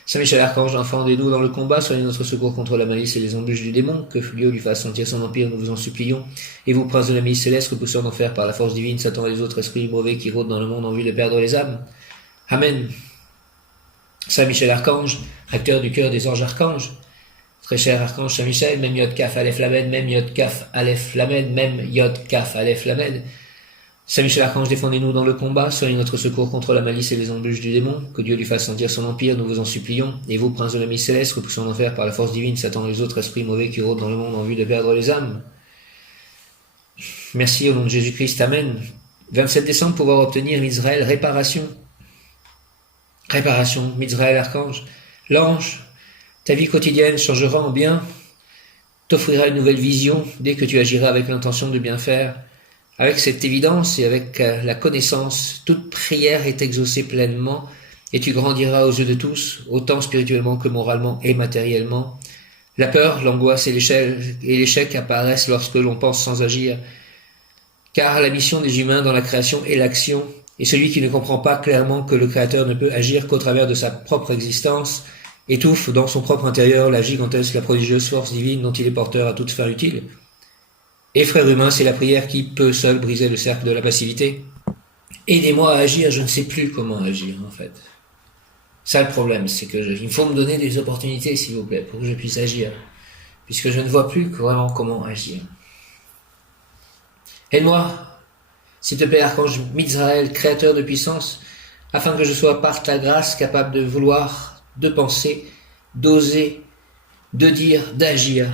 Saint Michel Archange, défendez-nous dans le combat, soyez notre secours contre la malice et les embûches du démon, que Dieu lui fasse sentir son empire, nous vous en supplions. Et vous, prince de la mise céleste, repoussez en enfer par la force divine, Satan et les autres esprits mauvais qui rôdent dans le monde en vue de perdre les âmes. Amen. Saint Michel Archange, acteur du cœur des anges archanges, très cher archange Saint Michel, même Yod-Kaf, Aleph, Lamed, même Yod-Kaf, Aleph, Lamed, même Yod-Kaf, Aleph, Lamed. Saint Michel Archange, défendez-nous dans le combat, soyez notre secours contre la malice et les embûches du démon, que Dieu lui fasse sentir son empire, nous vous en supplions. Et vous, prince de la mise céleste, repoussez en enfer par la force divine, Satan et les autres esprits mauvais qui rôdent dans le monde en vue de perdre les âmes. Merci au nom de Jésus-Christ, Amen. 27 décembre, pouvoir obtenir Israël, réparation. Réparation, Mizraël Archange. L'ange, ta vie quotidienne changera en bien, t'offrira une nouvelle vision dès que tu agiras avec l'intention de bien faire. Avec cette évidence et avec la connaissance, toute prière est exaucée pleinement et tu grandiras aux yeux de tous, autant spirituellement que moralement et matériellement. La peur, l'angoisse et l'échec apparaissent lorsque l'on pense sans agir, car la mission des humains dans la création est l'action, et celui qui ne comprend pas clairement que le Créateur ne peut agir qu'au travers de sa propre existence étouffe dans son propre intérieur la gigantesque, la prodigieuse force divine dont il est porteur à toute fin utile. Et frère humain, c'est la prière qui peut seule briser le cercle de la passivité. Aidez-moi à agir, je ne sais plus comment agir en fait. Ça le problème, c'est que il faut me donner des opportunités s'il vous plaît pour que je puisse agir, puisque je ne vois plus vraiment comment agir. Aide-moi, s'il te plaît, archange Mizraël, créateur de puissance, afin que je sois par ta grâce capable de vouloir, de penser, d'oser, de dire, d'agir.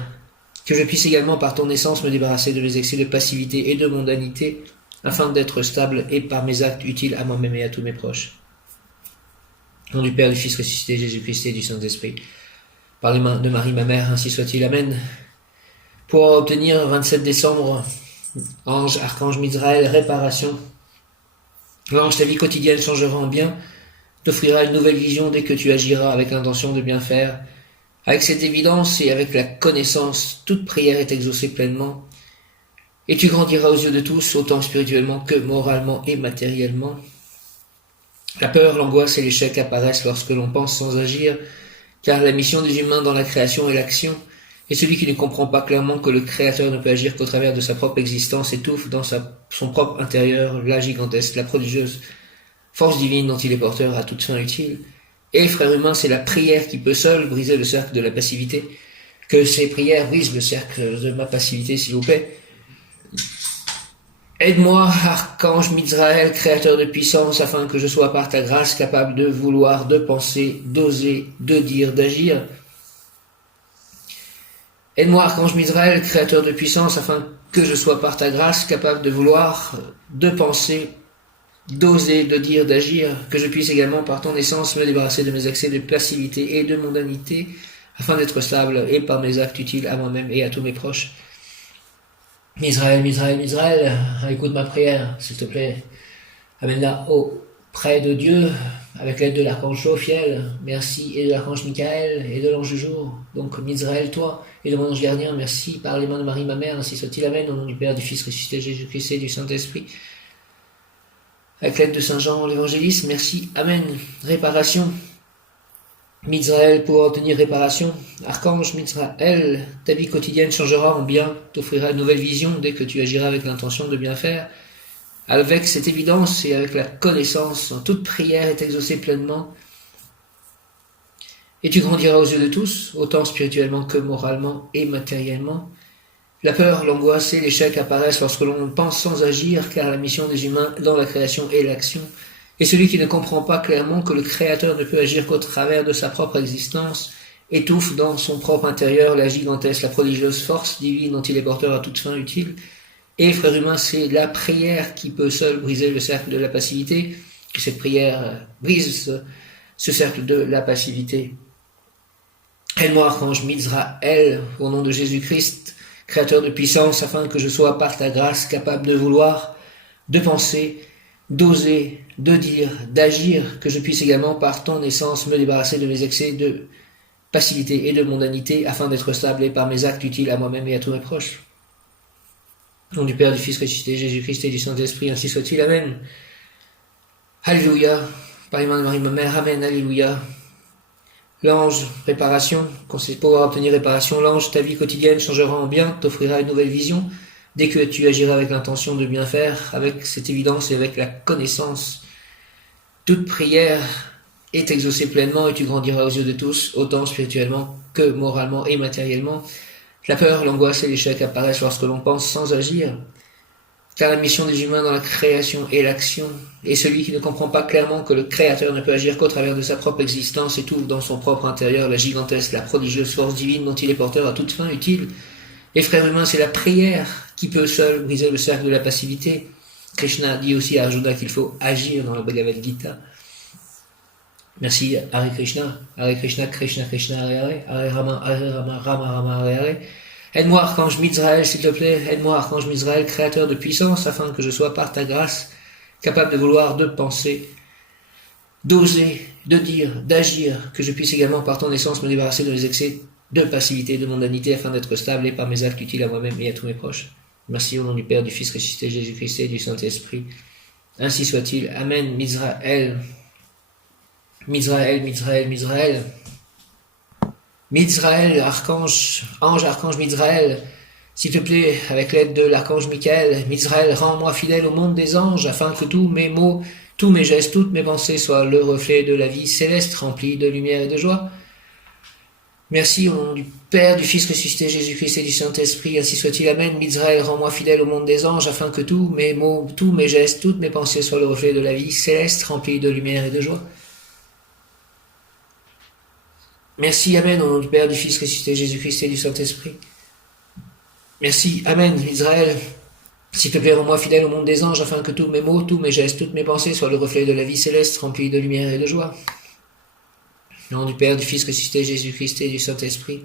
Que je puisse également par ton essence me débarrasser de mes excès de passivité et de mondanité, afin d'être stable et par mes actes utiles à moi-même et à tous mes proches. Au nom du Père, du Fils ressuscité, Jésus-Christ et du Saint-Esprit, par les mains de Marie, ma mère, ainsi soit-il. Amen. Pour obtenir 27 décembre, ange, archange Mizraël, réparation. L'ange, ta vie quotidienne changera en bien, t'offrira une nouvelle vision dès que tu agiras avec l'intention de bien faire. Avec cette évidence et avec la connaissance, toute prière est exaucée pleinement, et tu grandiras aux yeux de tous, autant spirituellement que moralement et matériellement. La peur, l'angoisse et l'échec apparaissent lorsque l'on pense sans agir, car la mission des humains dans la création est l'action, et celui qui ne comprend pas clairement que le Créateur ne peut agir qu'au travers de sa propre existence étouffe dans son propre intérieur la gigantesque, la prodigieuse force divine dont il est porteur à toute fin utile. Et frère humain, c'est la prière qui peut seule briser le cercle de la passivité. Que ces prières brisent le cercle de ma passivité, s'il vous plaît. Aide-moi, archange Mizraël, créateur de puissance, afin que je sois par ta grâce capable de vouloir, de penser, d'oser, de dire, d'agir. Aide-moi, archange Mizraël, créateur de puissance, afin que je sois par ta grâce capable de vouloir, de penser, d'oser, de dire, d'agir, que je puisse également par ton essence me débarrasser de mes excès de passivité et de mondanité, afin d'être stable et par mes actes utiles à moi-même et à tous mes proches. Mizraël, Mizraël, Mizraël, écoute ma prière, s'il te plaît. Amène-la auprès de Dieu, avec l'aide de l'archange Jophiel, merci, et de l'archange Michael, et de l'ange du jour. Donc, Mizraël, toi, et de mon ange gardien, merci, par les mains de Marie, ma mère, ainsi soit-il. Amen, au nom du Père, du Fils ressuscité, Jésus-Christ et du Saint-Esprit. Avec l'aide de Saint Jean l'évangéliste, merci, Amen. Réparation. Mizraël, pour obtenir réparation. Archange Mizraël, ta vie quotidienne changera en bien, t'offrira une nouvelle vision dès que tu agiras avec l'intention de bien faire. Avec cette évidence et avec la connaissance, toute prière est exaucée pleinement. Et tu grandiras aux yeux de tous, autant spirituellement que moralement et matériellement. La peur, l'angoisse et l'échec apparaissent lorsque l'on pense sans agir, car la mission des humains dans la création est l'action. Et celui qui ne comprend pas clairement que le Créateur ne peut agir qu'au travers de sa propre existence, étouffe dans son propre intérieur la gigantesque, la prodigieuse force divine dont il est porteur à toute fin utile. Et frère humain, c'est la prière qui peut seule briser le cercle de la passivité, que cette prière brise ce cercle de la passivité. Aide-moi, archange Mizraël, au nom de Jésus-Christ, créateur de puissance, afin que je sois par ta grâce capable de vouloir, de penser, d'oser, de dire, d'agir, que je puisse également par ton essence me débarrasser de mes excès de passivité et de mondanité, afin d'être stable et par mes actes utiles à moi-même et à tous mes proches. Au nom du Père, du Fils ressuscité, Jésus-Christ et du Saint-Esprit, ainsi soit-il. Amen. Alléluia. Par les mains de Marie, ma mère. Amen. Alléluia. L'ange, réparation, pour obtenir réparation, l'ange, ta vie quotidienne changera en bien, t'offrira une nouvelle vision, dès que tu agiras avec l'intention de bien faire, avec cette évidence et avec la connaissance. Toute prière est exaucée pleinement et tu grandiras aux yeux de tous, autant spirituellement que moralement et matériellement. La peur, l'angoisse et l'échec apparaissent lorsque l'on pense sans agir. Car la mission des humains dans la création est l'action, et celui qui ne comprend pas clairement que le Créateur ne peut agir qu'au travers de sa propre existence étouffe dans son propre intérieur la gigantesque, la prodigieuse force divine dont il est porteur à toute fin utile. Les frères humains, c'est la prière qui peut seule briser le cercle de la passivité. Krishna dit aussi à Arjuna qu'il faut agir dans le Bhagavad Gita. Merci, Hare Krishna, Krishna Krishna, Hare Rama, Rama Rama, Hare Hare. Aide-moi, Archange Mizraël, s'il te plaît, aide-moi, Archange Mizraël, créateur de puissance, afin que je sois par ta grâce capable de vouloir, de penser, d'oser, de dire, d'agir, que je puisse également par ton essence me débarrasser de mes excès de passivité, de mondanité, afin d'être stable et par mes actes utiles à moi-même et à tous mes proches. Merci au nom du Père, du Fils ressuscité, Jésus-Christ et du Saint-Esprit. Ainsi soit-il. Amen. Mizraël. Mizraël, Mizraël, Mizraël. Mizraël, archange Mizraël, s'il te plaît, avec l'aide de l'archange Michael, Mizraël, rends-moi fidèle au monde des anges, afin que tous mes mots, tous mes gestes, toutes mes pensées soient le reflet de la vie céleste, remplie de lumière et de joie. Merci au nom du Père, du Fils ressuscité, Jésus-Christ et du Saint-Esprit, ainsi soit-il. Amen. Mizraël, rends-moi fidèle au monde des anges, afin que tous mes mots, tous mes gestes, toutes mes pensées soient le reflet de la vie céleste, remplie de lumière et de joie. Merci, Amen, au nom du Père, du Fils ressuscité, Jésus-Christ et du Saint-Esprit. Merci, Amen, Israël. S'il te plaît, rends-moi fidèle au monde des anges, afin que tous mes mots, tous mes gestes, toutes mes pensées soient le reflet de la vie céleste, remplie de lumière et de joie. Au nom du Père, du Fils ressuscité, Jésus-Christ et du Saint-Esprit.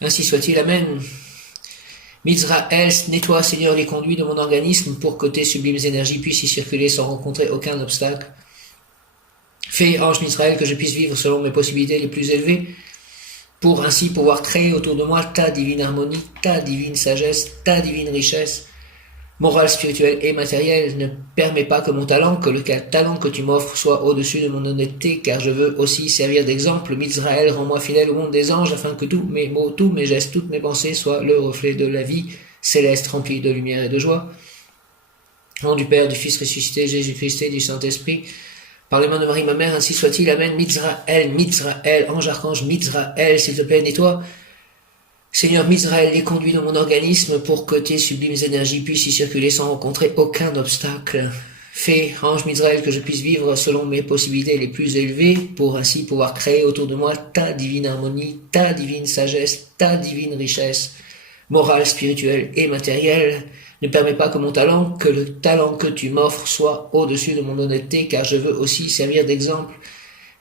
Ainsi soit-il, Amen. Mizraël, nettoie, Seigneur, les conduits de mon organisme pour que tes sublimes énergies puissent y circuler sans rencontrer aucun obstacle. Fais, ange Mizraël, que je puisse vivre selon mes possibilités les plus élevées, pour ainsi pouvoir créer autour de moi ta divine harmonie, ta divine sagesse, ta divine richesse, morale, spirituelle et matérielle. Ne permets pas que mon talent, que le talent que tu m'offres soit au-dessus de mon honnêteté, car je veux aussi servir d'exemple. Mizraël, rends-moi fidèle au monde des anges, afin que tous mes mots, tous mes gestes, toutes mes pensées soient le reflet de la vie céleste, remplie de lumière et de joie. Au nom du Père, du Fils ressuscité, Jésus-Christ et du Saint-Esprit, par les mains de Marie, ma mère, ainsi soit-il. Amen. Mizraël, Mizraël, ange, archange, Mizraël, s'il te plaît, nettoie. Seigneur Mizraël, les conduis dans mon organisme pour que tes sublimes énergies puissent y circuler sans rencontrer aucun obstacle. Fais, ange Mizraël, que je puisse vivre selon mes possibilités les plus élevées pour ainsi pouvoir créer autour de moi ta divine harmonie, ta divine sagesse, ta divine richesse, morale, spirituelle et matérielle. Ne permets pas que mon talent, que le talent que tu m'offres soit au-dessus de mon honnêteté, car je veux aussi servir d'exemple.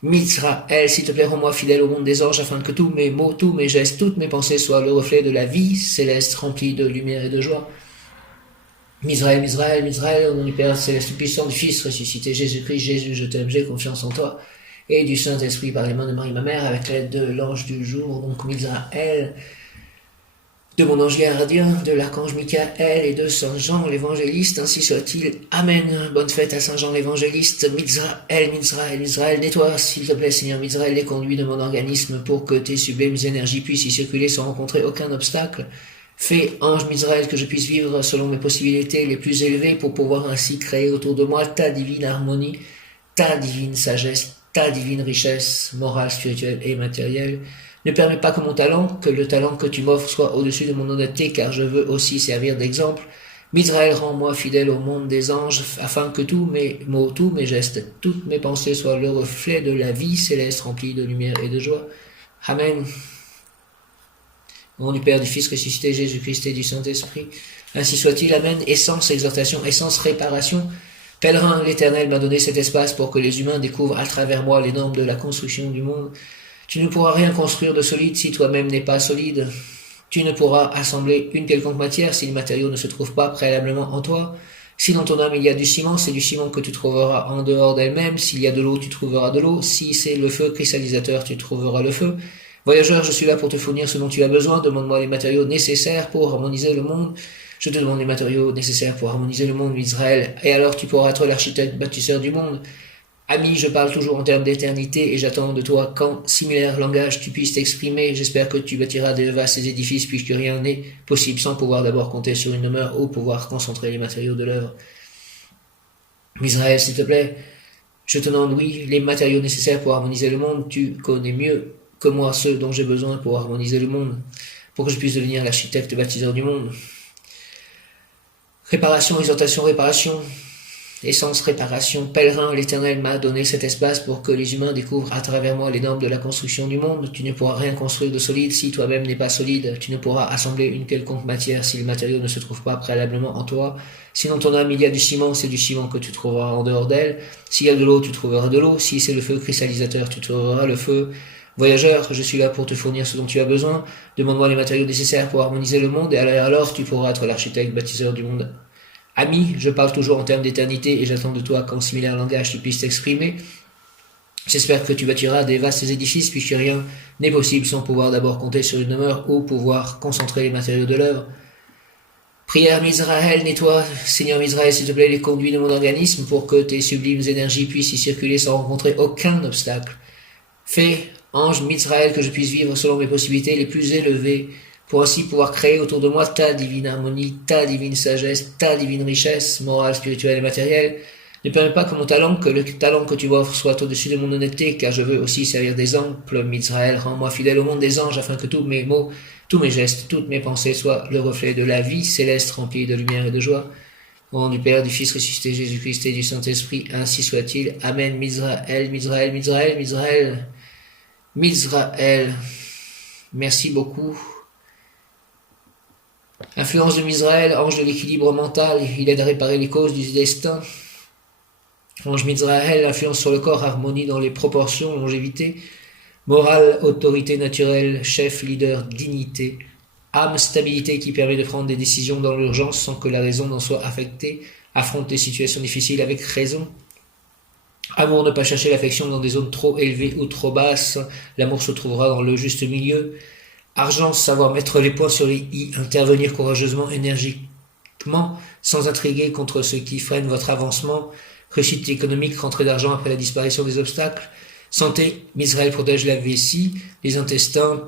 Mizraël, s'il te plaît, rends-moi fidèle au monde des anges, afin que tous mes mots, tous mes gestes, toutes mes pensées soient le reflet de la vie céleste, remplie de lumière et de joie. Mizraël, Mizraël, Mizraël, au nom du Père céleste puissant, du Fils ressuscité, Jésus-Christ, Jésus, je t'aime, j'ai confiance en toi, et du Saint-Esprit par les mains de Marie, ma mère, avec l'aide de l'ange du jour, donc Mizraël, de mon ange gardien, de l'archange Michael et de Saint Jean l'évangéliste, ainsi soit-il. Amen. Bonne fête à Saint Jean l'évangéliste. Mizraël, Mizraël, Mizraël, nettoie, s'il te plaît, Seigneur Mizraël, les conduits de mon organisme pour que tes sublimes énergies puissent y circuler sans rencontrer aucun obstacle. Fais, ange Mizraël, que je puisse vivre selon mes possibilités les plus élevées pour pouvoir ainsi créer autour de moi ta divine harmonie, ta divine sagesse, ta divine richesse, morale, spirituelle et matérielle. Ne permets pas que mon talent, que le talent que tu m'offres soit au-dessus de mon honnêteté, car je veux aussi servir d'exemple. Mizraël, rends-moi fidèle au monde des anges, afin que tous mes mots, tous mes gestes, toutes mes pensées soient le reflet de la vie céleste remplie de lumière et de joie. Amen. Au nom du Père, du Fils ressuscité, Jésus-Christ et du Saint-Esprit. Ainsi soit-il. Amen. Essence, exhortation, essence, réparation. Pèlerin, l'Éternel m'a donné cet espace pour que les humains découvrent à travers moi les normes de la construction du monde. Tu ne pourras rien construire de solide si toi-même n'es pas solide. Tu ne pourras assembler une quelconque matière si le matériau ne se trouve pas préalablement en toi. Si dans ton âme il y a du ciment, c'est du ciment que tu trouveras en dehors d'elle-même. S'il y a de l'eau, tu trouveras de l'eau. Si c'est le feu cristallisateur, tu trouveras le feu. Voyageur, je suis là pour te fournir ce dont tu as besoin. Demande-moi les matériaux nécessaires pour harmoniser le monde. Je te demande les matériaux nécessaires pour harmoniser le monde d'Israël. Et alors tu pourras être l'architecte bâtisseur du monde. Ami, je parle toujours en termes d'éternité et j'attends de toi qu'en similaire langage tu puisses t'exprimer. J'espère que tu bâtiras de vastes édifices puisque rien n'est possible sans pouvoir d'abord compter sur une demeure ou pouvoir concentrer les matériaux de l'œuvre. Israël, s'il te plaît, je te demande, oui, les matériaux nécessaires pour harmoniser le monde. Tu connais mieux que moi ceux dont j'ai besoin pour harmoniser le monde, pour que je puisse devenir l'architecte bâtisseur du monde. Réparation, exhortation, réparation. Essence, réparation, pèlerin, l'Éternel m'a donné cet espace pour que les humains découvrent à travers moi les normes de la construction du monde. Tu ne pourras rien construire de solide si toi-même n'es pas solide. Tu ne pourras assembler une quelconque matière si le matériau ne se trouve pas préalablement en toi. Si dans ton âme il y a du ciment, c'est du ciment que tu trouveras en dehors d'elle. S'il y a de l'eau, tu trouveras de l'eau. Si c'est le feu cristallisateur, tu trouveras le feu. Voyageur, je suis là pour te fournir ce dont tu as besoin. Demande-moi les matériaux nécessaires pour harmoniser le monde et alors tu pourras être l'architecte bâtisseur du monde. Ami, je parle toujours en termes d'éternité et j'attends de toi qu'en similaire langage tu puisses t'exprimer. J'espère que tu bâtiras des vastes édifices puisque rien n'est possible sans pouvoir d'abord compter sur une demeure ou pouvoir concentrer les matériaux de l'œuvre. Prière Mizraël, nettoie, Seigneur Mizraël, s'il te plaît, les conduits de mon organisme pour que tes sublimes énergies puissent y circuler sans rencontrer aucun obstacle. Fais, ange Mizraël, que je puisse vivre selon mes possibilités les plus élevées, pour ainsi pouvoir créer autour de moi ta divine harmonie, ta divine sagesse, ta divine richesse, morale, spirituelle et matérielle. Ne permets pas que mon talent, que le talent que tu m'offres soit au-dessus de mon honnêteté, car je veux aussi servir d'exemple. Mizraël, rends-moi fidèle au monde des anges, afin que tous mes mots, tous mes gestes, toutes mes pensées soient le reflet de la vie céleste remplie de lumière et de joie. Au nom du Père, du Fils ressuscité Jésus-Christ et du Saint-Esprit, ainsi soit-il. Amen. Mizraël, Mizraël, Mizraël, Mizraël, Mizraël. Merci beaucoup. Influence de Mizraël, ange de l'équilibre mental, il aide à réparer les causes du destin. Ange Mizraël, influence sur le corps, harmonie dans les proportions, longévité. Morale, autorité naturelle, chef, leader, dignité. Âme, stabilité qui permet de prendre des décisions dans l'urgence sans que la raison n'en soit affectée. Affronte des situations difficiles avec raison. Amour, ne pas chercher l'affection dans des zones trop élevées ou trop basses. L'amour se trouvera dans le juste milieu. Argent, savoir mettre les points sur les i, intervenir courageusement, énergiquement, sans intriguer contre ce qui freine votre avancement. Réussite économique, rentrée d'argent après la disparition des obstacles. Santé, Mizraël protège la vessie, les intestins.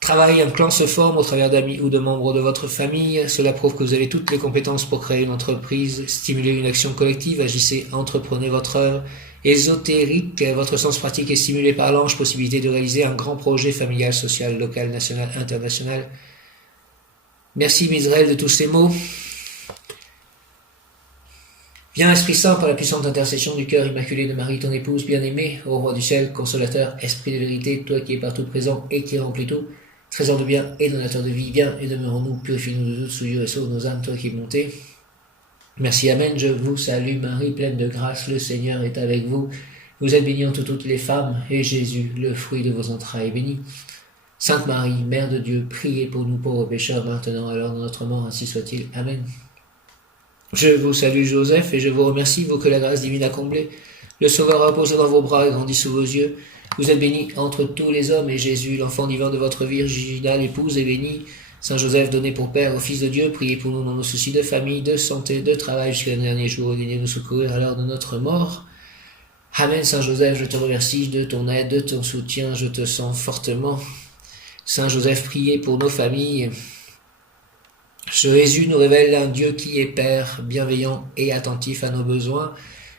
Travail, un clan se forme au travers d'amis ou de membres de votre famille. Cela prouve que vous avez toutes les compétences pour créer une entreprise, stimuler une action collective, agissez, entreprenez votre œuvre. Ésotérique, votre sens pratique est stimulé par l'ange, possibilité de réaliser un grand projet familial, social, local, national, international. Merci Mizraël de tous ces mots. Viens Esprit Saint par la puissante intercession du cœur immaculé de Marie, ton épouse bien-aimée, ô roi du ciel, consolateur, esprit de vérité, toi qui es partout présent et qui remplis tout, trésor de bien et donateur de vie, viens et demeure en nous, purifie-nous de doute, souillure et sauve nos âmes, toi qui es monté. Merci, Amen, je vous salue Marie, pleine de grâce, le Seigneur est avec vous. Vous êtes bénie entre toutes les femmes, et Jésus, le fruit de vos entrailles, est béni. Sainte Marie, Mère de Dieu, priez pour nous pauvres pécheurs, maintenant et à l'heure de notre mort, ainsi soit-il. Amen. Je vous salue Joseph, et je vous remercie, vous que la grâce divine a comblé. Le Sauveur a posé dans vos bras et grandi sous vos yeux. Vous êtes bénie entre tous les hommes, et Jésus, l'enfant divin de votre virginale épouse, est béni. Saint Joseph, donné pour Père au Fils de Dieu, priez pour nous dans nos soucis de famille, de santé, de travail, jusqu'à le dernier jour, et daignez nous secourir à l'heure de notre mort. Amen, Saint Joseph, je te remercie de ton aide, de ton soutien, je te sens fortement. Saint Joseph, priez pour nos familles. Jésus nous révèle un Dieu qui est Père, bienveillant et attentif à nos besoins.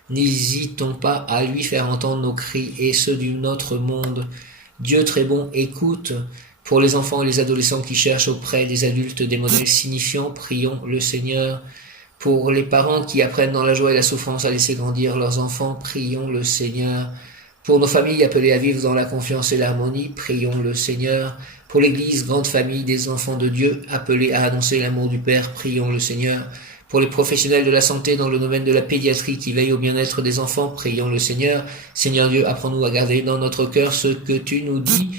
N'hésitons pas à lui faire entendre nos cris et ceux de notre monde. Dieu très bon, écoute. Pour les enfants et les adolescents qui cherchent auprès des adultes des modèles signifiants, prions le Seigneur. Pour les parents qui apprennent dans la joie et la souffrance à laisser grandir leurs enfants, prions le Seigneur. Pour nos familles appelées à vivre dans la confiance et l'harmonie, prions le Seigneur. Pour l'Église, grande famille des enfants de Dieu, appelés à annoncer l'amour du Père, prions le Seigneur. Pour les professionnels de la santé dans le domaine de la pédiatrie qui veillent au bien-être des enfants, prions le Seigneur. Seigneur Dieu, apprends-nous à garder dans notre cœur ce que tu nous dis.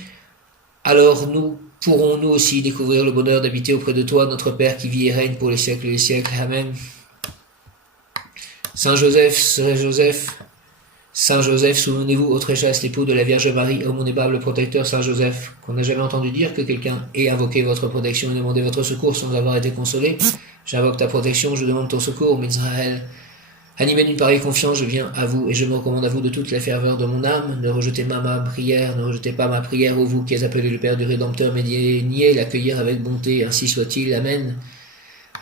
Alors nous pourrons nous aussi découvrir le bonheur d'habiter auprès de toi, notre Père qui vit et règne pour les siècles et les siècles. Amen. Saint Joseph, Saint Joseph, souvenez-vous, ô très chaste époux de la Vierge Marie, ô mon aimable protecteur Saint Joseph, qu'on n'a jamais entendu dire que quelqu'un ait invoqué votre protection et demandé votre secours sans avoir été consolé. J'invoque ta protection, je demande ton secours, Israël. Animé d'une pareille confiance, je viens à vous et je me recommande à vous de toute la ferveur de mon âme. Ne rejetez pas ma prière, ne rejetez pas ma prière, ô vous qui êtes appelé le Père du Rédempteur, mais niez l'accueillir avec bonté, ainsi soit-il. Amen.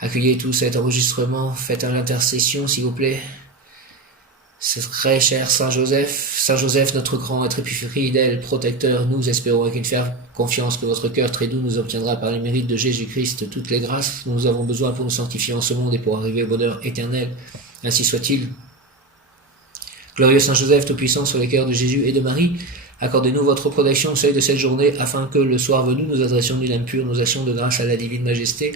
Accueillez tout cet enregistrement, faites l'intercession, s'il vous plaît. C'est très cher Saint Joseph, notre grand et très fidèle protecteur, nous espérons avec une ferme confiance que votre cœur très doux nous obtiendra par les mérites de Jésus-Christ toutes les grâces dont nous avons besoin pour nous sanctifier en ce monde et pour arriver au bonheur éternel. Ainsi soit-il. Glorieux Saint Joseph, tout-puissant sur les cœurs de Jésus et de Marie, accordez-nous votre protection au seuil de cette journée, afin que, le soir venu, nous adressions d'une âme pure nos actions de grâce à la divine majesté.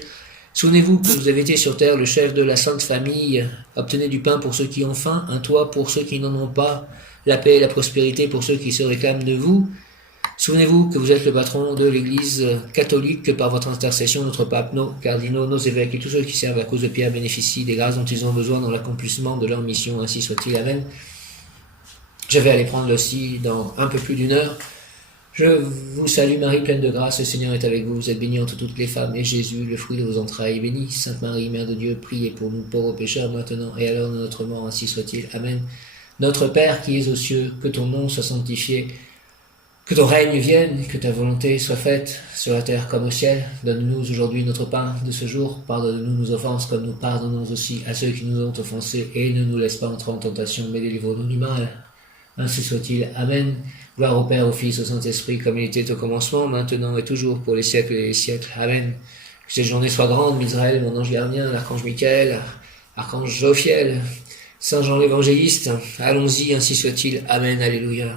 Souvenez-vous que vous avez été sur terre le chef de la Sainte Famille. Obtenez du pain pour ceux qui ont faim, un toit pour ceux qui n'en ont pas, la paix et la prospérité pour ceux qui se réclament de vous. Souvenez-vous que vous êtes le patron de l'Église catholique, que par votre intercession, notre pape, nos cardinaux, nos évêques et tous ceux qui servent à cause de Pierre bénéficient des grâces dont ils ont besoin dans l'accomplissement de leur mission. Ainsi soit-il. Amen. Je vais aller prendre l'hostie dans un peu plus d'une heure. Je vous salue Marie, pleine de grâce, le Seigneur est avec vous. Vous êtes bénie entre toutes les femmes, et Jésus, le fruit de vos entrailles, est béni. Sainte Marie, Mère de Dieu, priez pour nous pauvres pécheurs, maintenant et à l'heure de notre mort, ainsi soit-il. Amen. Notre Père qui es aux cieux, que ton nom soit sanctifié, que ton règne vienne, que ta volonté soit faite, sur la terre comme au ciel. Donne-nous aujourd'hui notre pain de ce jour. Pardonne-nous nos offenses, comme nous pardonnons aussi à ceux qui nous ont offensés, et ne nous laisse pas entrer en tentation, mais délivre-nous du mal. Ainsi soit-il. Amen. Gloire au Père, au Fils, au Saint-Esprit, comme il était au commencement, maintenant et toujours, pour les siècles et les siècles. Amen. Que cette journée soit grande, Israël, mon ange gardien, l'archange Michael, archange Jophiel, Saint Jean l'évangéliste. Allons-y, ainsi soit-il. Amen. Alléluia.